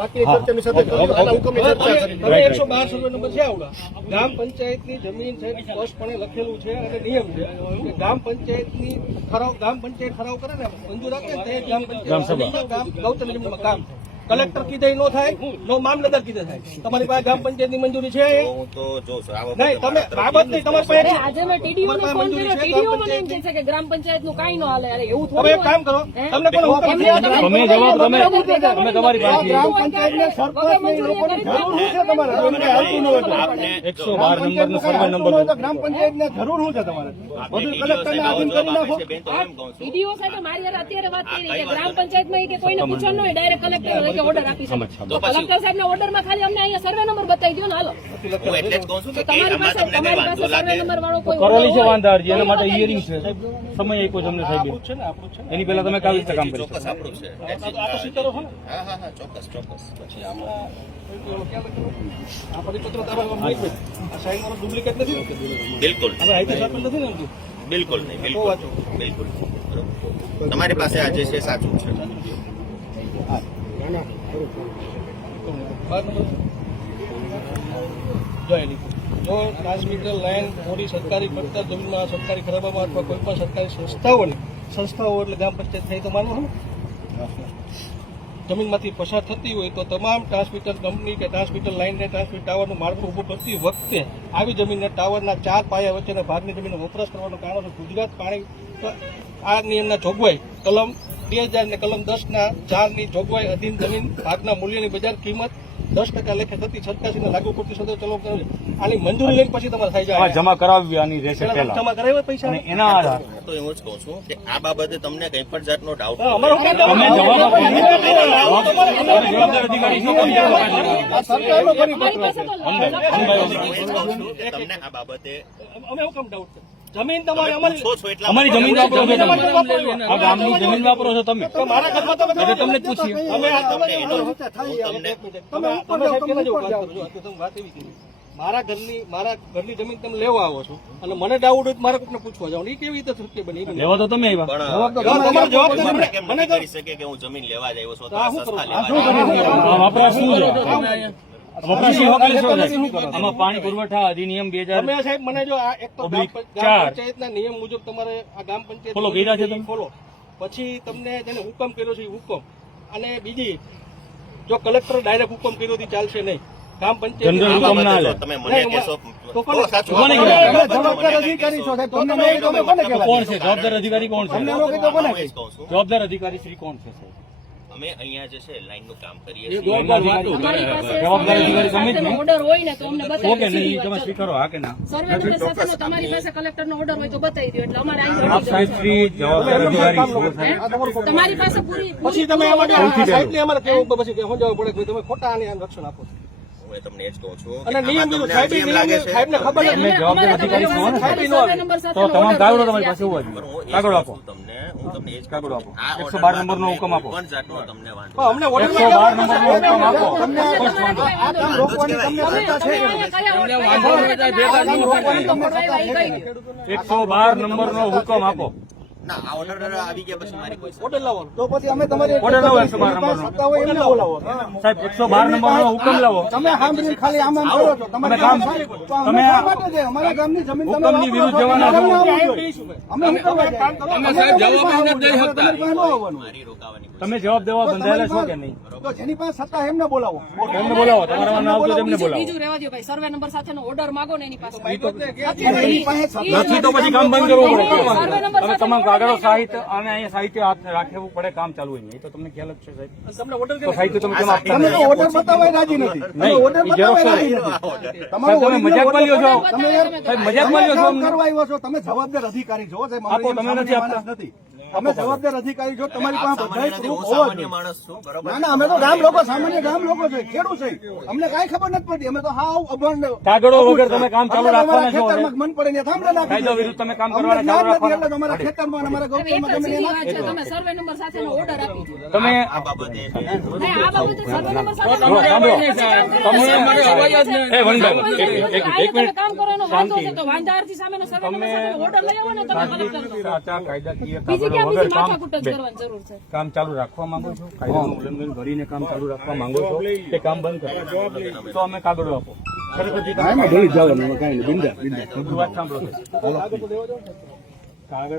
બાકી ચર્ચાની સાથે 112 સર્વે નંબર છે આવડા ગ્રામ પંચાયતની જમીન છે સ્પષ્ટપણે લખેલું છે અને નિયમ છે કે ગ્રામ પંચાયતની ગ્રામ પંચાયત ઠરાવ કરે ને મંજૂર આપે તે ગ્રામ પંચાયત ગૌતમ જમીનમાં કામ કલેક્ટર કીધે ન થાય નો મામલતદાર કીધે થાય તમારી પાસે ગ્રામ પંચાયતની મંજૂરી છે નહીં તમે બાબત નહીં તમારી પાસે આજે મેં ટીડીઓ ને ફોન કર્યો ટીડીઓ મને એમ કહે છે કે ગ્રામ પંચાયત નું કાઈ ન હાલે અરે એવું તમે એક કામ કરો તમને કોણ હુકમ છે તમે જવાબ તમે તમારી પાસે ગ્રામ પંચાયતને સરપંચને લોકોની જરૂર છે તમારે એમને હાલતું ન હોય 112 નંબરનો સર્વે નંબર ગ્રામ પંચાયતને જરૂર શું છે તમારે બધું કલેક્ટરને આધીન કરી નાખો ટીડીઓ સાથે મારી યાર અત્યારે વાત કરી કે ગ્રામ પંચાયતમાં કે કોઈને પૂછવાનું નહીં ડાયરેક્ટ કલેક્ટર ઓર્ડર આપી શકે કલેક્ટર સાહેબના ઓર્ડરમાં ખાલી અમને અહીંયા સર્વે નંબર બતાવી દો ને હાલો હું એટલે જ કહું છું કે તમારી પાસે સર્વે નંબર વાળો કોઈ કરેલી છે વાંધા અરજી એના માટે હિયરિંગ છે સાહેબ સમય આપ્યો તમને સાહેબ છે ને આપણું છે એની પહેલા તમે કાવી રીતે કામ કરી ચોક્કસ આપણું છે આ તો સિત્તેરો છે ને હા ચોક્કસ પછી આમાં આ પરિપત્ર તમારા આ સાઈન વાળો ડુપ્લિકેટ નથી ને બિલકુલ હવે આઈટી સરપંચ નથી ને એમ બિલકુલ નહીં બિલકુલ તમારી પાસે આ જે છે સાચું છે જો ટ્રાન્સમીટર લાઈન મોડી સરકારી પડતર જમીનમાં સરકારી ખરાબામાં અથવા કોઈ પણ સરકારી સંસ્થાઓ એટલે ગ્રામ પંચાયત થઈ તો માનવું જમીનમાંથી પસાર થતી હોય તો તમામ ટ્રાન્સમીટર કંપની કે ટ્રાન્સમીટર લાઈનને ટ્રાન્સમીટર ટાવરનું માળખું ઊભું કરતી વખતે આવી જમીનને ટાવરના 4 પાયા વચ્ચેના ભાગની જમીનનો વપરાશ કરવાનું કારણ છે ગુજરાત પાણી આ નિયમના જોગવાઈ કલમ 2000 ને કલમ 10 ની જોગવાઈ અધીન જમીન ભાગના મૂલ્યની બજાર કિંમત 10% લેખે થતી સરકારશ્રીને લાગુ પડતી સદર ચલો આની મંજૂરી લઈને પછી તમારે થઈ જાય જમા કરાવવી આની રહેશે પહેલા જમા કરાવ્યા પૈસા અને એના આધાર હું તો એવું જ કહું છું કે આ બાબતે તમને કઈ પણ જાતનો ડાઉટ અમારો તમે જવાબ આપો જવાબદાર અધિકારી શું કરી સરકારનો પરિપત્ર છે તમને આ બાબતે અમે હું કેમ ડાઉટ છે જમીન તમારી અમારી જમીન વાપરો છો તમે આ ગામની જમીન વાપરો છો તમે મારા ઘરમાં તમે તમને જ પૂછીએ અમે મારા ઘરની જમીન તમે લેવા આવો છો અને મને ડાઉટ હોય મારે કોઈને પૂછવા જાવ એ કેવી રીતે શક્ય બની લેવા તો તમે આવ્યા તમારો જવાબ મને કરી શકે કે હું જમીન લેવા જ આવ્યો છું તો આ સસ્તા લેવા વપરાશ શું છે આમાં પાણી પુરવઠા અધિનિયમ 2000 તમે સાહેબ મને જો આ એક તો ગ્રામ પંચાયતના નિયમ મુજબ તમારે આ ગ્રામ પંચાયત ફોલો કર્યા છે તમે ફોલો પછી તમને જેને હુકમ કર્યો છે એ હુકમ અને બીજી જો કલેક્ટર ડાયરેક્ટ હુકમ કર્યો થી ચાલશે નહીં ગ્રામ પંચાયત તમે મને કહેશો જવાબદાર અધિકારી છો સાહેબ તમને કોણ છે જવાબદાર અધિકારી કોણ છે જવાબદાર અધિકારી શ્રી કોણ છે સાહેબ અમે અહીંયા જે છે લાઈન નું કામ કરીએ જવાબદાર અધિકારી તમે જ ઓર્ડર હોય ને તો અમને બતાવી ઓકે નહીં તમે સ્વીકારો હા કે ના સર્વે નંબર સાથેનો તમારી પાસે કલેક્ટરનો ઓર્ડર હોય તો બતાવી દો એટલે અમારે આપ સાહેબ શ્રી જવાબદાર અધિકારી છો તમારી પાસે પૂરી પછી તમે સાહેબને અમારે કેવું પછી કે સમજાવવું પડે કે તમે ખોટા આને રક્ષણ આપો છો હું તમને એ જ કહું છું અને નિયમ સાહેબને ખબર તમે જવાબદાર અધિકારી છો તો તમામ કાગળો તમારી પાસે હોવા જોઈએ કાગળો આપો તમને હું તમને એ જ કાગળો આપો 112 નંબરનો હુકમ આપો પણ જાતનો તમને વાંધો અમને 112 નંબરનો હુકમ આપો તમને રોકવાની તમને સત્તા છે 112 નંબરનો હુકમ આપો ના આ ઓર્ડર આવી ગયા પછી મારી કોઈ ઓર્ડર લાવો તો પછી અમે તમારી ઓર્ડર લાવો 112 નંબરનો સત્તા હોય એમને બોલાવો સાહેબ 112 નંબરનો હુકમ લાવો તમે સાંભળીને ખાલી આમ કરો છો તમે કામ તમે માટે છે અમારા ગામની જમીન તમે હુકમની વિરુદ્ધ જવાના છો અમે હું કરવા કામ કરો તમે સાહેબ જવાબ નથી દઈ શકતા મારી રોકાવાની તમે જવાબ દેવા બંધાયેલા છો કે નહીં તો જેની પાસે સત્તા એમને બોલાવો એમને બોલાવો તમારા નામ આવતો તેમને બોલાવો બીજું રહેવા દો ભાઈ સર્વે નંબર સાથેનો ઓર્ડર માંગો ને એની પાસે એની પાસે સત્તા નથી તો પછી કામ બંધ કરવું પડે સર્વે નંબર તમે તમામ કાગળો સાહિત્ય અને અહીંયા સાહિત્ય હાથ રાખવું પડે કામ ચાલુ હોય નહીં તો તમને ખ્યાલ જ છે સાહેબ તમને ઓર્ડર તો સાહિત્ય તમે કેમ આપતા તમે તો ઓર્ડર બતાવવા રાજી નથી તમે ઓર્ડર બતાવવા રાજી નથી તમારો તમે મજાકમાં લ્યો છો તમે યાર સાહેબ મજાકમાં લ્યો છો કામ કરવા આવ્યો છો તમે જવાબદાર અધિકારી છો સાહેબ આપો તમે નથી આપતા નથી તમે જવાબદાર અધિકારી છો તમારી પાસે બધા પ્રૂફ હોવા સામાન્ય જોઈએ માણસ છું બરોબર ના ના અમે તો ગામ લોકો સામાન્ય ગામ લોકો છે ખેડૂત છે અમને કઈ ખબર નથી પડતી અમે તો હાવ અભણ કાગળો વગર તમે કામ ચાલુ રાખવાના છો ખેતરમાં મન પડે ને થાંભલે નાખી કાયદો વિરુદ્ધ તમે કામ અમને કરવાના ચાલુ જ્ઞાન નથી રાખવાના એટલે તમારા ખેતરમાં અને અમારા ગૌચરમાં તમે સીધી વાત છે તમે સર્વે નંબર સાથેનો ઓર્ડર આપી દો તમે આ બાબતે આ બાબતે સર્વે નંબર સાંભળો, એ વનભાઈ, એક મિનિટ કામ કરો એનો વાંધો છે તો વાંધારથી સામેનો સર્વે નંબર સાથેનો ઓર્ડર લઈ આવો ને તમે કલેક્ટર સાચા કાયદાકીય બીજી બીજી માથાકૂટ જ કરવાની જરૂર છે. કામ ચાલુ રાખવા માંગો છો, કાયદાનું ઉલ્લંઘન કરીને કામ ચાલુ રાખવા માંગો છો, તે કામ બંધ કરો તો અમે કાગળો આપો. શરત અધિકારી વાત સાંભળો. કાગળ